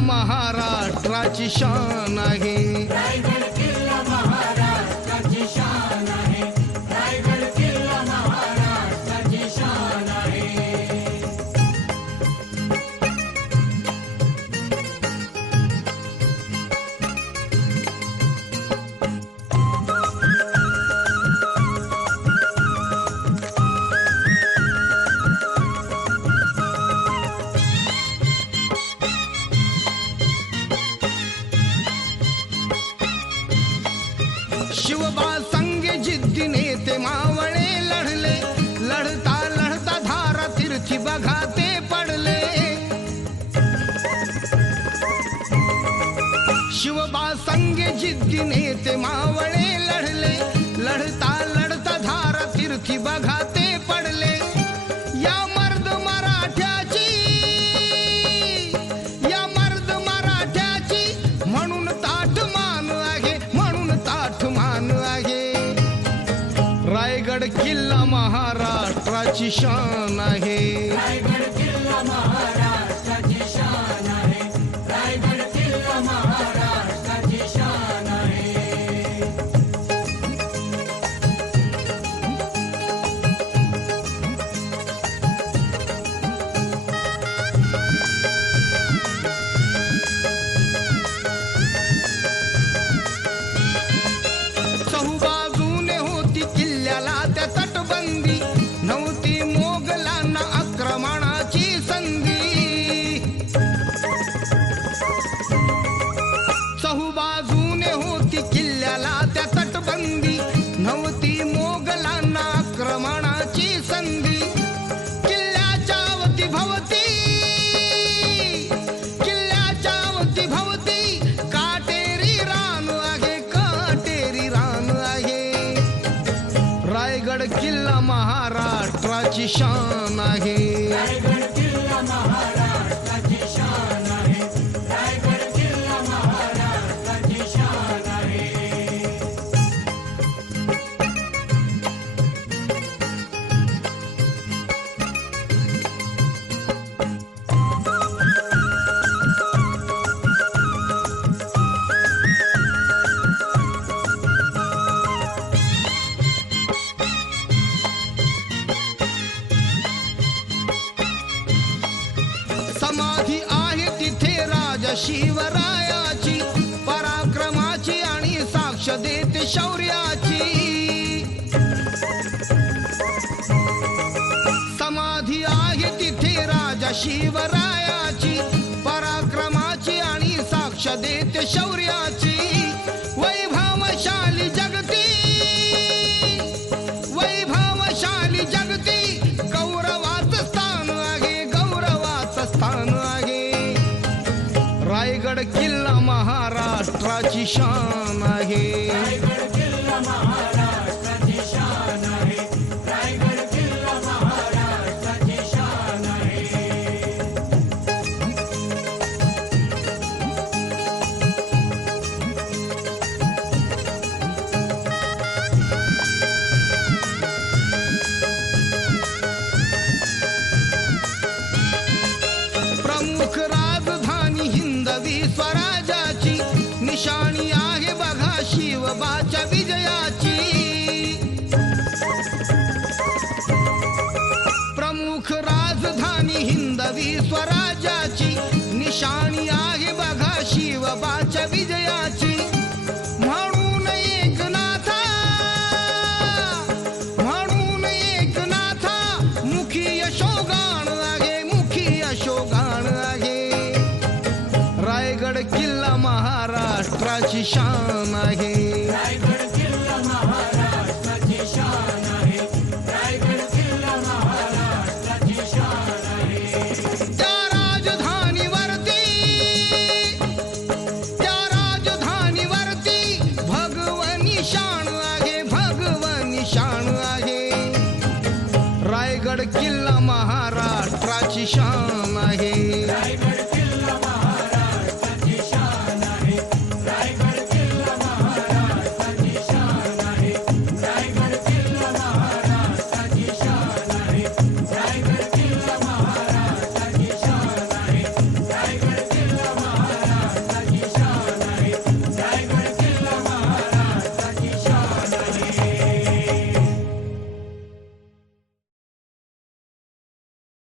महाराष्ट्राची शान आहे. रायगड किल्ला महाराष्ट्राची शान आहे. रायगड किल्ला महाराष्ट्राची शान आहे. शिवबा संगे जिद्दीने ते मावळे लढले, लढता लढता धारा तीर्थी बघा ते पडले. शिवबा संगे जिद्दीने ते मावळे लढले, लढता लढता धारा तीर्थी बघा ते पडले. या मर्द मराठ्याची, या मर्द मराठ्याची म्हणून ताठ मान आहे, म्हणून ताठ मान आहे. रायगड किल्ला महाराष्ट्राची शान आहे. रायगड किल्ला महाराष्ट्राची शान आहे. रायगड किल्ला महाराष्ट्राची शान आहे. चहूबाजूने होती किल्ल्याला त्या तटबंदी, नव्हती मोगलांना आक्रमणाची संधी. चहूबाजूने होती किल्ल्याला त्या तटबंदी, नव्हती मोगलांना आक्रमणाची संधी. किल्ल्याच्या अवतीभवती, किल्ल्याच्या अवतीभवती काटेरी रान आहे, काटेरी रान आहे. रायगड किल्ला महाराष्ट्राची शान आहे. रायगड किल्ला महाराष्ट्राची शान आहे. रायगड किल्ला महाराष्ट्राची शान आहे. समाधी आहे तिथे राजा शिवरायाची, पराक्रमाची आणि साक्ष देते शौर्याची. समाधी आहे तिथे राजा शिवरायाची, पराक्रमाची आणि साक्ष देते शौर्याची. वैभवशाली जगती, वैभवशाली जगती गौरवाचं स्थान आहे, गौरवाचं स्थान आहे. रायगड किल्ला महाराष्ट्राची शान आहे. रायगड किल्ला महाराष्ट्राची शान आहे. रायगड किल्ला महाराष्ट्राची शान आहे. प्रमुख राजधानी हिंदवी स्वराज्याची, निशाणी आहे बघा शिवबाच्या विजयाची. प्रमुख राजधानी हिंदवी स्वराज्याची, निशाणी आहे बघा शिवबाच्या विजयाची. म्हणून एकनाथा, म्हणून एकनाथा मुखी यशोगान आहे, मुखी यशोगान आहे. रायगड किल्ला महाराष्ट्राची शान आहे. रायगड किल्ला महाराष्ट्राची शान आहे. रायगड रायगड किल्ला महाराष्ट्राची शान